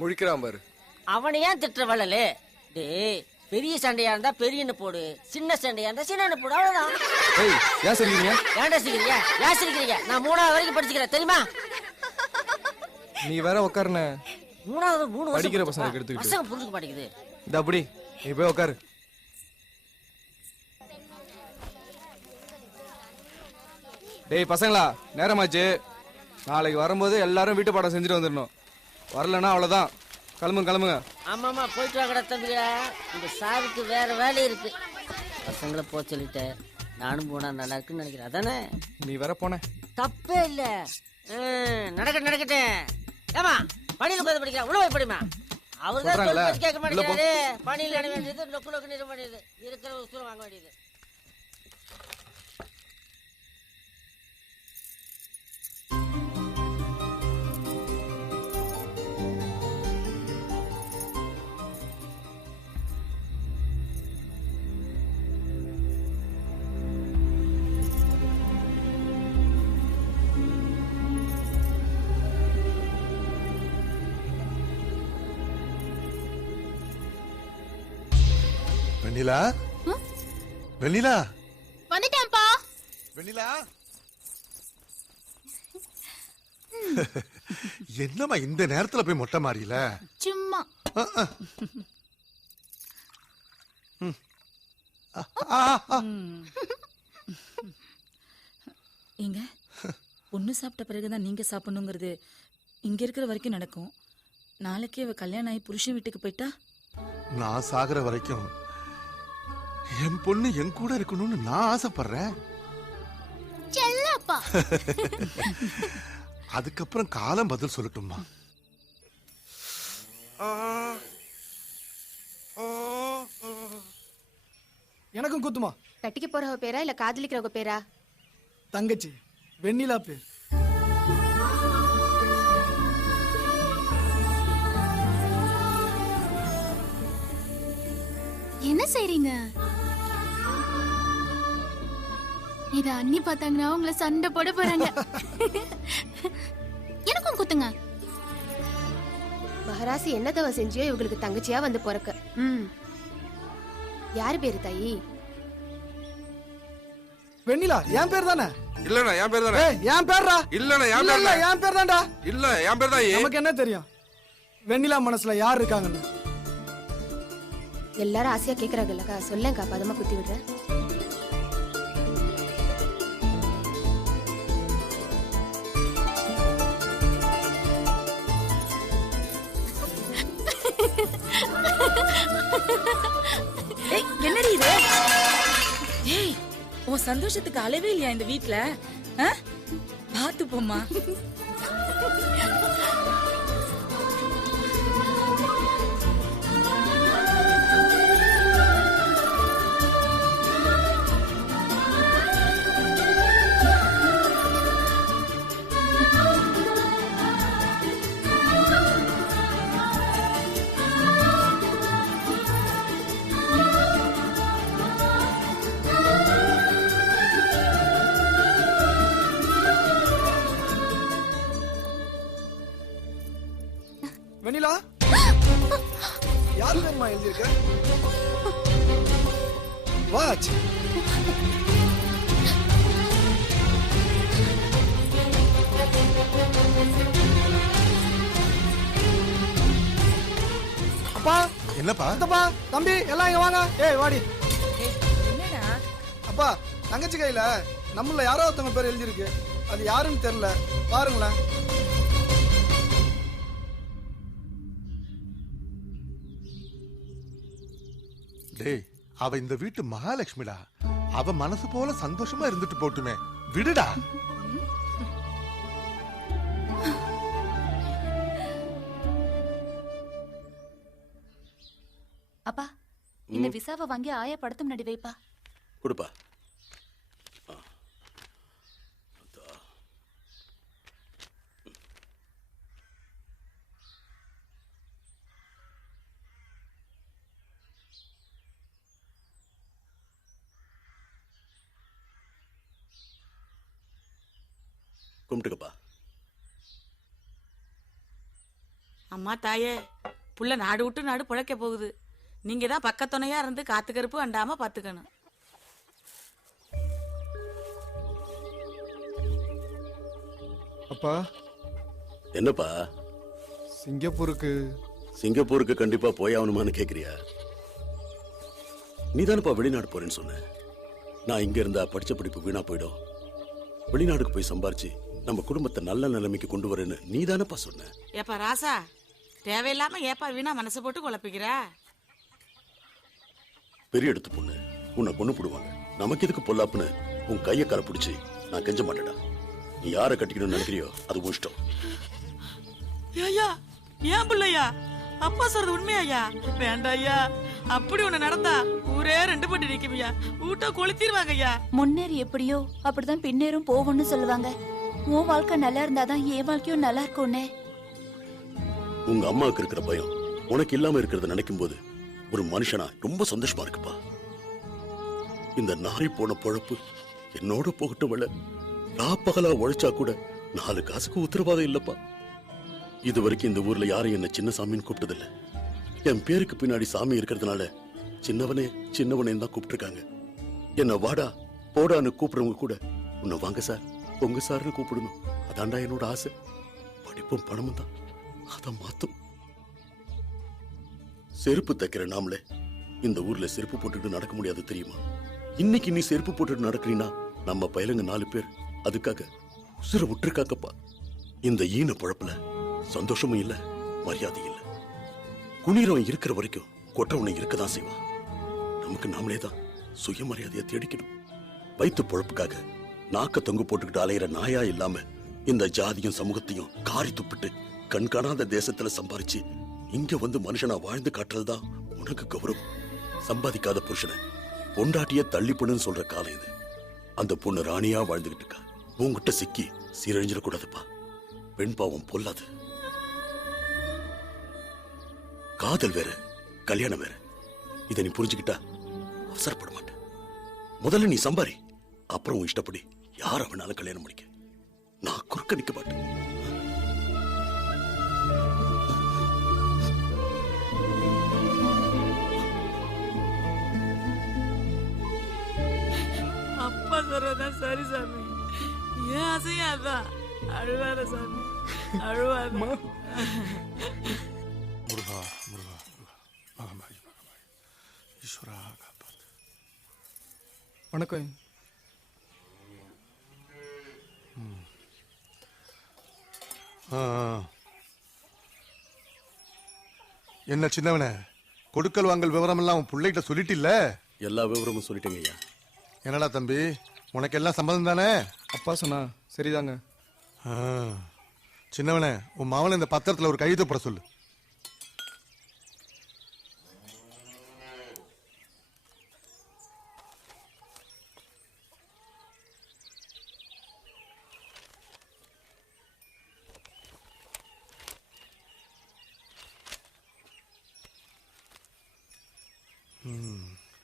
முழிக்கிறான் பாரு. அவனை ஏன் திட்டுற வள்ளலே? டேய், பெரிய சண்டையா இருந்தா பெரியன்னு போடு, சின்ன சண்டையா இருந்தா சின்ன போடு, அவ்வளவுதான். ஏய், ஏன் சிரிக்கிறீங்க? ஏன்டா சிரிக்கிறீங்க? ஏன் சிரிக்கிறீங்க? நான் 3வது வரைக்கும் படிச்சுக்கிறேன், தெரியுமா? நீ வேற உட்காருன. 3 வருஷம் படிக்கிற பசங்க எடுத்துக்கிட்டு. பசங்க புரிஞ்சுக்க மாட்டேங்குது. இந்த அப்படி நீ போய் உட்காரு. டேய் பசங்களா, நேரமாச்சு. நாளைக்கு வரும்போது எல்லாரும் வீட்டு பாடம் செஞ்சுட்டு வந்துடணும். வரலன்னா அவ்வளவுதான். கிளம்புங்க. ஆமாமா, போயிட்டு வாங்கடா தம்பியா. இந்த சாருக்கு வேற வேலை இருக்கு. பசங்களை போ சொல்லிட்டேன். நானும் போனா நல்லா இருக்குன்னு நினைக்கிறேன். அதானே? நீ வேற போன தப்பே இல்ல. நடக்கட்டேன். ஏமா பணியில் உட்காந்து படிக்கிறா, உள்ள போய் படிமா. அவர்தான் கேட்க மாட்டேங்கிறாரு. பணியில் அணி வேண்டியது, நொக்கு நிற வேண்டியது, இருக்கிற உசுரம் வாங்க வேண்டியது. வெண்ணிலா, வெண்ணிலா வந்துட்டேன்ப்பா. வெண்ணிலா, என்னம்மா இந்த நேரத்துல போய் மொட்டை மாறியில? சும்மா. ஏங்க, பொண்ணு சாப்பிட்ட பிறகுதான் நீங்க சாப்பிடணுங்கிறது இங்க இருக்கிற வரைக்கும் நடக்கும். நாளைக்கே அவ கல்யாணம் ஆகி புருஷன் வீட்டுக்கு போயிட்டா, நான் சாகுற வரைக்கும் என் பொண்ணு என் கூட இருக்கணும்னு நான் ஆசைப்படுறேன். செல்லப்பா. அதுக்கப்புறம் காலம் பதில் சொல்லட்டுமா? எனக்கும் குத்துமா. கட்டிக்க போறவ பேரா இல்ல காதலிக்கிறவங்க பேரா? தங்கச்சி வெண்ணிலா பேர். என்ன செய்றீங்க? இத அண்ணி பார்த்தாங்கன்னா உங்களை சண்டை போட போறாங்க. எனக்கும் குத்துங்க. மகராசி என்ன தவ செஞ்சியோ இவங்களுக்கு தங்கச்சியா வந்து பிறக்க. யாரு பேரு தாயி? வெண்ணிலா என் பேர் தானே? இல்லண்ணா என் பேர் தானே. என் பேர்ரா. இல்லண்ணா என் பேர் தான்டா. இல்ல என் பேர் தான். நமக்கு என்ன தெரியும் வெண்ணிலா மனசுல யார் இருக்காங்கன்னு? எல்லாரும் ஆசையா கேக்குறாங்கல்லக்கா, சொல்லேங்கா, பதமா குத்தி விடுறேன். என்னடி இது? ஏய், உன் சந்தோஷத்துக்கு அளவே இல்லையா இந்த வீட்ல? பாத்து போமா. வெண்ணிலா யார் பேருமா எழுதியிருக்க? வாட்ச். அப்பா, என்னப்பா? அப்பா, தம்பி எல்லாம் இங்க வாங்க. ஏய் வாடி. என்னடா? அப்பா, தங்கச்சி கையில நம்மள யாரோ ஒருத்தவங்க பேர் எழுதிருக்கு. அது யாருன்னு தெரியல, பாருங்களேன். டேய், அவ இந்த வீட்டு மகாலட்சுமிடா. அவ மனசு போல சந்தோஷமா இருந்துட்டு போட்டுமே, விடுடா. அப்பா, இந்த விசாவை வாங்கி ஆயா படத்தும் நடி வைப்பா. கொடுப்பா. கும்பிட்டுக்கப்பா. அம்மா தாயே, புள்ள நாடு விட்டு நாடு பிழைக்க போகுது. நீங்க தான் பக்கத்துணையா இருந்து காத்து கருப்பு அண்டாம பாத்துக்கணும். அப்பா என்னப்பா சிங்கப்பூருக்கு கண்டிப்பா போய் ஆகணுமான்னு கேக்குறியா? நீதானப்பா வெளிநாடு போறேன்னு சொன்ன. நான் இங்க இருந்தா படிச்ச படிப்பு வீணா போயிடும். வெளிநாடுக்கு போய் சம்பாரிச்சு நம்ம குடும்பத்தை நல்ல நிலைமைக்கு கொண்டு வரேன்னு நீதானப்பா சொன்ன. ஏப்பா ராசா, தேவையில்லாம ஏப்பா வீணா மனசை போட்டு குழப்பிக்கிற? பெரிய எடுத்து பொண்ணு, உன்னை கொண்டு போடுவாங்க. நமக்கு எதுக்கு பொல்லாப்புன்னு உன் கையை கால பிடிச்சி நான் கெஞ்ச மாட்டேடா. நீ யாரை கட்டிக்கணும்னு நினைக்கிறியோ அது உன் இஷ்டம். ஐயா, ஏன் பிள்ளையா? அப்பா சொல்றது உண்மையா? வேண்டாம் ஐயா, அப்படி ஒண்ணு நடந்தா ஊரே ரெண்டு பட்டு நிக்குமையா, ஊட்ட கொளுத்திடுவாங்க ஐயா. முன்னேறி எப்படியோ அப்படிதான் பின்னேறும் போவோம்னு சொல்லுவாங்க. உன் வாழ்க்கை நல்லா இருந்தாதான் என் வாழ்க்கையும் நல்லா இருக்கும்னே. உங்க அம்மாவுக்கு இருக்கிற பயம் உனக்கு இல்லாம இருக்கிறத நினைக்கும் போது ஒரு மனுஷனா ரொம்ப சந்தோஷமா இருக்குப்பா. இந்த நாரி போன பொழப்பு என்னோட போகட்டும். வேலை ராப்பகலா உழைச்சா கூட 4 காசுக்கு உத்தரவாதம் இல்லப்பா. இது வரைக்கும் இந்த ஊர்ல யாரும் என்ன சின்ன சாமின்னு கூப்பிட்டதில்ல. என் பேருக்கு பின்னாடி சாமி இருக்கிறதுனால சின்னவனே சின்னவனே தான் கூப்பிட்டுருக்காங்க. என்ன வாடா போடான்னு கூப்பிடுறவங்க கூட உன்னை வாங்க சார் உங்க சார்னு கூப்பிடணும். அதாண்டா என்னோட ஆசை. படிப்பும் பணமும் தான் அதை மாத்தும். செருப்பு தைக்கிற நாமளே இந்த ஊர்ல செருப்பு போட்டுட்டு நடக்க முடியாது தெரியுமா? இன்னைக்கு நீ செருப்பு போட்டுட்டு நடக்கிறீன்னா நம்ம பயலுங்க 4 பேர் அதுக்காக உசுர விட்டுருக்காக்கப்பா. இந்த ஈன பழப்புல சந்தோஷமும் இல்ல, மரியாதை இல்ல. குனிறவன் இருக்கிற வரைக்கும் கொற்றவனை இருக்கதான் செய்வான். நமக்கு நாமளே தான் சுயமரியாதையை தேடிக்கணும். வயிற்று பொழப்புக்காக நாக்க தொங்கு போட்டுக்கிட்டு அலையிற நாயா இல்லாம இந்த ஜாதியும் சமூகத்தையும் காரி துப்பிட்டு கண்காணாத தேசத்துல சம்பாரிச்சு இங்க வந்து மனுஷனா வாழ்ந்து காட்டுறதுதான் உனக்கு கௌரவம். சம்பாதிக்காத புருஷனை பொண்டாட்டிய தள்ளி பொண்ணுன்னு சொல்ற காலம் இது. அந்த பொண்ணு ராணியா வாழ்ந்துகிட்டு இருக்கா. உங்ககிட்ட சிக்கி சீரழிஞ்சிடக்கூடாதுப்பா. பெண் பாவம் பொல்லாது. காதல் வேற, கல்யாணம் வேற. இதை நீ புரிஞ்சுக்கிட்டா அவசரப்பட மாட்டேன். முதல்ல நீ சம்பாரி, அப்புறம் உன் இஷ்டப்படி யார வேணாலும் கல்யாணம் முடிக்க. நான் குறுக்க நிக்க மாட்டேன். அப்பா சொல்றதான் சரி சாமி. ஏன் ஆசையா அதான். அழுவாத சாமி, அழுவாத. முருகா முருகா மகமாயி மகமாயி ஈஸ்வரா காப்பாத்து. வணக்கம். என்ன சின்னவனே, கொடுக்கல் வாங்கல் விவரம் எல்லாம் உன் பிள்ளைகிட்ட சொல்லிட்டில்ல? எல்லா விவரமும் சொல்லிட்டேங்க ஐயா. என்னடா தம்பி, உனக்கு எல்லாம் சம்மதம் தானே? அப்பா சொன்னா சரிதாங்க. சின்னவனே, உன் மாவன இந்த பத்திரத்துல ஒரு கையெழுத்து போட சொல்லு.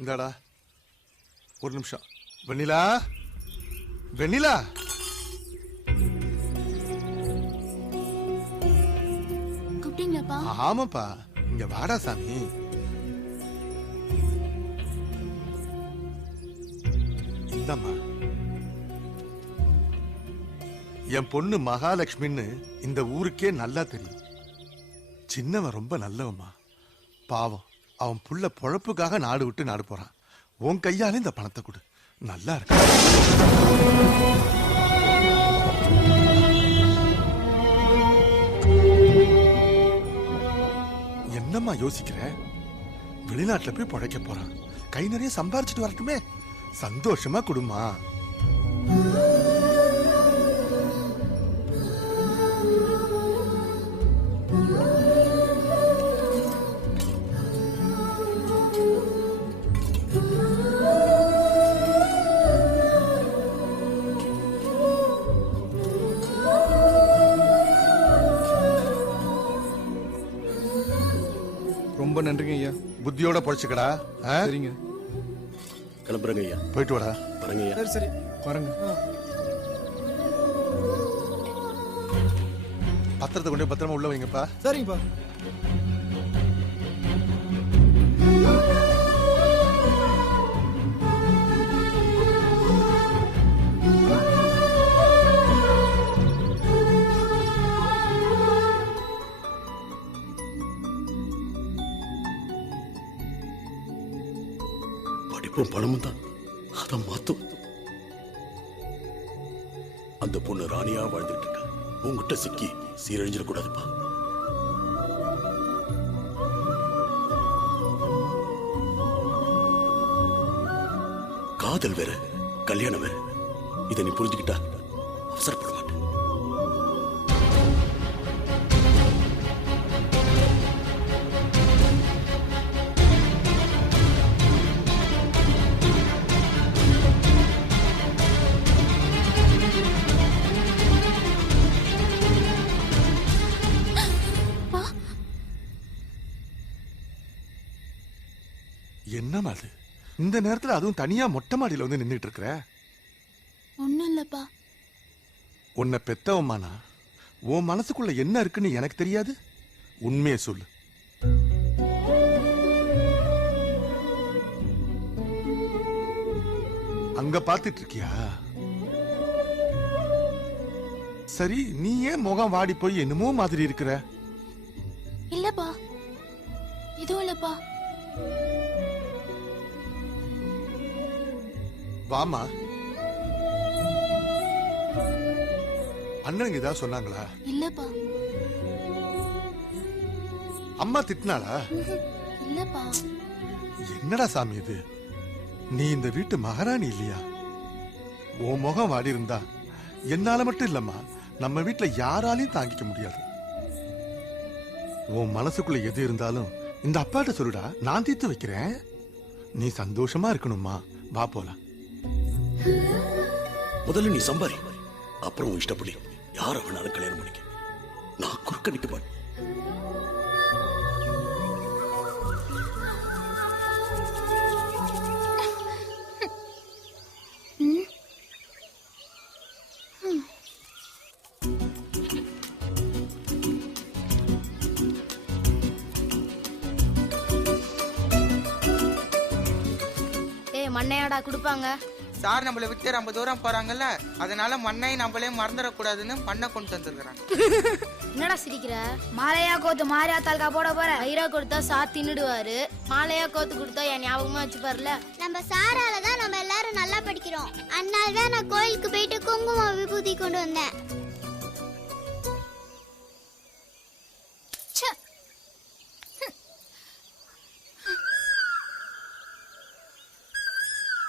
இந்தாடா, ஒரு நிமிஷம். வெண்ணிலா, வெண்ணிலா, கூப்பிட்டீங்களாப்பா? ஆமாப்பா, இங்க வாடா சாமி. இந்தாம்மா, என் பொண்ணு மகாலட்சுமின்னு இந்த ஊருக்கே நல்லா தெரியும். சின்னவன் ரொம்ப நல்லவம்மா. பாவம், அவன் புள்ள பொழப்புக்காக நாடு விட்டு நாடு போறான். உன் கையால இந்த பணத்தை கொடு, நல்லா இருக்கு. என்னம்மா யோசிக்கிற? வெளிநாட்டுல போய் பழைக்க போறான், கை நிறைய சம்பாரிச்சுட்டு வரட்டுமே. சந்தோஷமா கொடுமா. ரொம்ப நன்றிங்க ஐயா. புத்தியோட பொழைச்சுக்கடா. சரிங்க, கிளம்புறங்க ஐயா. போயிட்டு வாடா. வரங்க ஐயா. சரி சரி வரங்க. பத்திரத்தை கொண்டு பத்திரமா உள்ள வைங்கப்பா. சரிங்கப்பா. படிப்பும் பணமும் தான் அதை மாத்தும். அந்த பொண்ணு ராணியா வாழ்ந்துட்டு இருக்கா. உங்ககிட்ட சிக்கி சீரழிஞ்சிடக்கூடாதுப்பா. காதல் வேற, கல்யாணம் வேற. இதை நீ புரிஞ்சுக்கிட்டா அவசரப்பட மாட்டேன். என்னமா அது இந்த நேரத்துல, அதுவும் தனியா மொட்டை மாடியில வந்து நின்றுட்டு இருக்கிற? ஒண்ணும் இல்லப்பா. உன்னை பெத்தவமானா உன் மனசுக்குள்ள என்ன இருக்குன்னு எனக்கு தெரியாது. உண்மையை சொல்லு. அங்க பாத்துட்டு இருக்கியா? சரி, நீ ஏன் முகம் வாடி போய் என்னமோ மாதிரி இருக்கிற? இல்லப்பா, இதுவும் இல்லப்பா. வாமா. அண்ணனுங்க ஏதாவது சொன்னாங்களா? இல்லப்பா. அம்மா திட்டினாளா? இல்லப்பா. என்னடா சாமி இது? நீ இந்த வீட்டு மகாராணி இல்லையா? உன் முகம் வாடி இருந்தா என்னால மட்டும் இல்லம்மா, நம்ம வீட்டுல யாராலையும் தாங்கிக்க முடியாது. உன் மனசுக்குள்ள எது இருந்தாலும் இந்த அப்பாட்ட சொல்லுடா, நான் தீர்த்து வைக்கிறேன். நீ சந்தோஷமா இருக்கணும்மா. வா போலாம். முதல்ல நீ சம்பாரி, அப்புறம் உன் இஷ்டப்படி யார வேணாலும் கல்யாணம் பண்ணிக்க. நான் குறுக்க நிக்க மாட்டேன். மண்ணையாடா கொடுப்பாங்க. சார் நம்மளை விட்டு ரொம்ப தூரம் போறாங்கல்ல, அதனால மண்ணை நம்மளே மறந்துடக்கூடாதுன்னு மண்ணை கொண்டு வந்துருக்காங்க. என்னடா சிரிக்கிற? மாலையா கோத்து மாரியா தாலுக்கா போட போற. ஐரா கொடுத்தா சார் தின்னுடுவாரு. மாலையா கோத்து கொடுத்தா என் ஞாபகமா வச்சுப்பாருல. நம்ம சாரால தான் நம்ம எல்லாரும் நல்லா படிக்கிறோம். அதனால தான் நான் கோயிலுக்கு போயிட்டு குங்கும விபூதி கொண்டு வந்தேன்.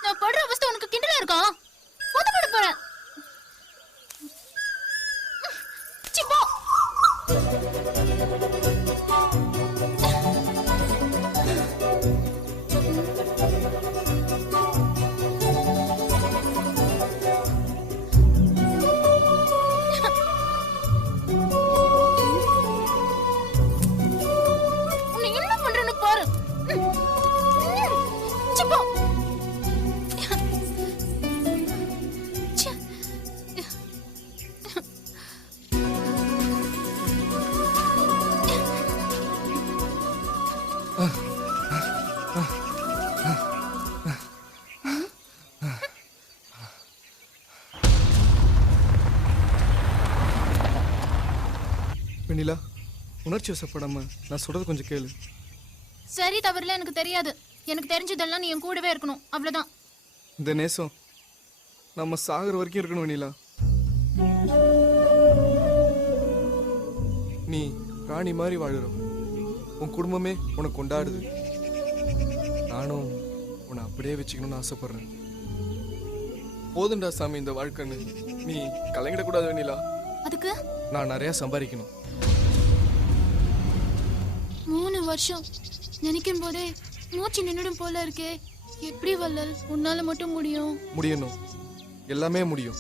நான் படுற அவஸ்தை உனக்கு கிண்டலா இருக்கா? போத பட போறேன். சிப்போ. உன்னை என்ன பண்றேன்னு பாரு. சிப்போ. வெண்ணிலா, உணர்ச்சி வசப்படாம நான் சொல்றது கொஞ்சம் கேளு. சரி தவறுல எனக்கு தெரியாது. எனக்கு தெரிஞ்சதெல்லாம் நீ என் கூடவே இருக்கணும், அவ்வளவுதான். இந்த நேசம் நம்ம சாகுற வரைக்கும் இருக்கணும் வெண்ணிலா. நீ ராணி மாதிரி வாழுற, உன் குடும்பமே உனக்கு கொண்டாடுது. நானும் உன்னை அப்படியே வச்சுக்கணும்னு ஆசைப்படுறேன். போதுண்டா சாமி இந்த வாழ்க்கைன்னு நீ கலங்கிடக்கூடாது வெண்ணிலா. அதுக்கு நான் நிறைய சம்பாதிக்கணும். 3 வருஷம் நினைக்கும் போதே மூச்சு நின்னுடும் போல இருக்கே. எப்படி வள்ளல், உன்னால மட்டும் முடியும்? முடியணும், எல்லாமே முடியும்.